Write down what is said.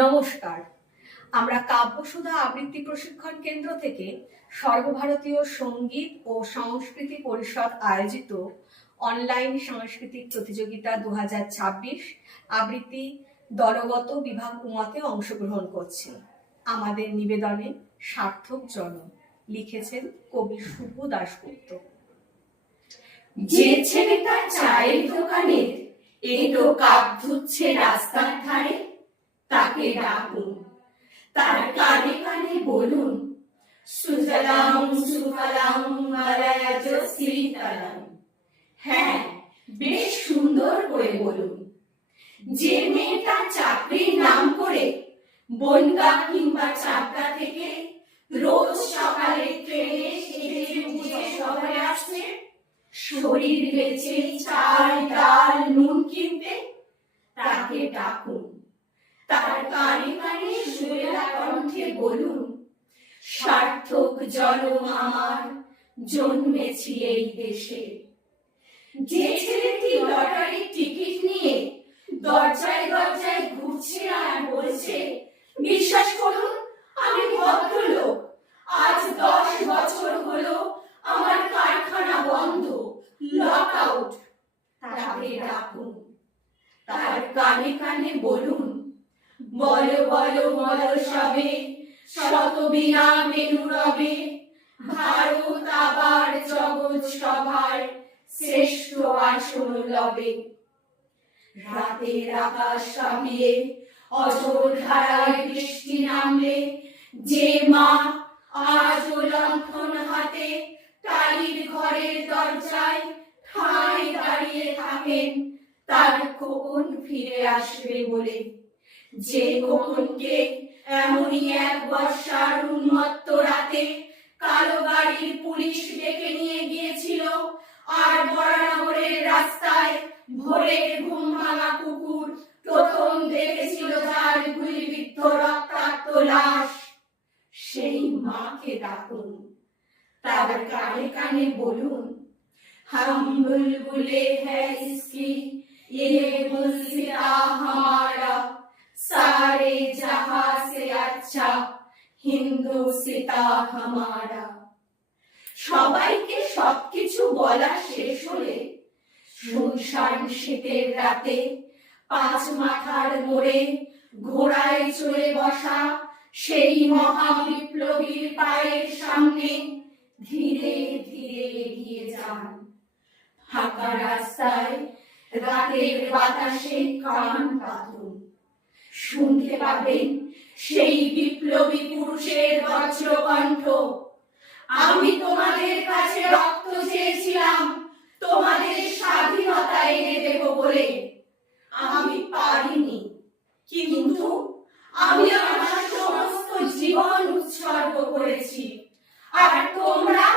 নমস্কার। আমরা কাব্যসুধা আবৃত্তি প্রশিক্ষণ কেন্দ্র থেকে সর্বভারতীয় সঙ্গীত ও সংস্কৃতি পরিষদ আয়োজিত অনলাইন সাংস্কৃতিক প্রতিযোগিতা 2026 আবৃত্তি দলগত বিভাগ উমাতে অংশগ্রহণ করছি। আমাদের নিবেদনে সার্থক জনম লিখেছেন কবি শুভ দাশগুপ্ত। যে ছেলেটা চায়ের দোকানের এটো কাপ ধুচ্ছে রাস্তার ধারে, তাকে ডাকুন, তার কানে কানে বলুন, সুজলাং সুফলাং মলয়জ শীতলাং। হ্যাঁ, বেশ সুন্দর করে বলুন। যে মেয়েটা চাকরির নাম করে বনগাঁ কিংবা চাকদা থেকে রোজ সকালে ট্রেনে সেজে গুজে শহরে আসছে শরীর বেঁচে চাল ডাল নুন কিনতে, তাকে ডাকুন, তার কানে কানে সুরেলা কণ্ঠে বলুন, সার্থক জনম আমার, জন্মেছি এই দেশে। যে ছেলেটি লটারির টিকিট নিয়ে দরজায় দরজায় ঘুরছে আর বলছে, বিশ্বাস করুন আমি ভদ্রলোক, আজ 10 বছর হলো আমার কারখানা বন্ধ, লক আউট, তাকে ডাকুন, তার কানে কানে বলুন, বলো বলো বলো সবে, শতবীণা মেনু রবে, ভারত আবার জগৎ সভার শ্রেষ্ঠ আসন লবে। রাতের আকাশ কাঁপিয়ে অঝোর ধারায় বৃষ্টি নামলে যে মা আজ লণ্ঠন হাতে টালির ঘরের দরজায় ঠায় দাঁড়িয়ে থাকেন তার খোকন ফিরে আসবে বলে, যে খোকনকে এমনই এক বর্ষার উন্মত্ত রাতে কালো গাড়ির পুলিশ ডেকে নিয়ে গিয়েছিল, আর বরানগরের রাস্তায় ভোরের ঘুম ভাঙা কুকুর প্রথম দেখেছিল যার গুলিবিদ্ধ রক্তাক্ত লাশ, সেই মাকে ডাকুন, তার কানে কানে বলুন, हम बुलबुले हैं इसकी ये गुलसिता हमारा, सारे जहां से अच्छा हिंदुसिता हमारा। সবাইকে সবকিছু বলা শেষ হলে শুনশান শীতের রাতে 5 মাথার মোড়ে ঘোড়ায় চড়ে বসা সেই মহা বিপ্লবীর পায়ের সামনে ধীরে ধীরে এগিয়ে যান। ফাঁকা রাস্তায় রাতের বাতাসে কান পাতুন, শুনতে পাবেন সেই বিপ্লবী পুরুষের বজ্রকণ্ঠ, আমি তোমাদের কাছে রক্ত চেয়েছিলাম তোমাদের স্বাধীনতা এনে দেব বলে, আমি পারিনি, কিন্তু আমি আমার সমস্ত জীবন উৎসর্গ করেছি, আর তোমরা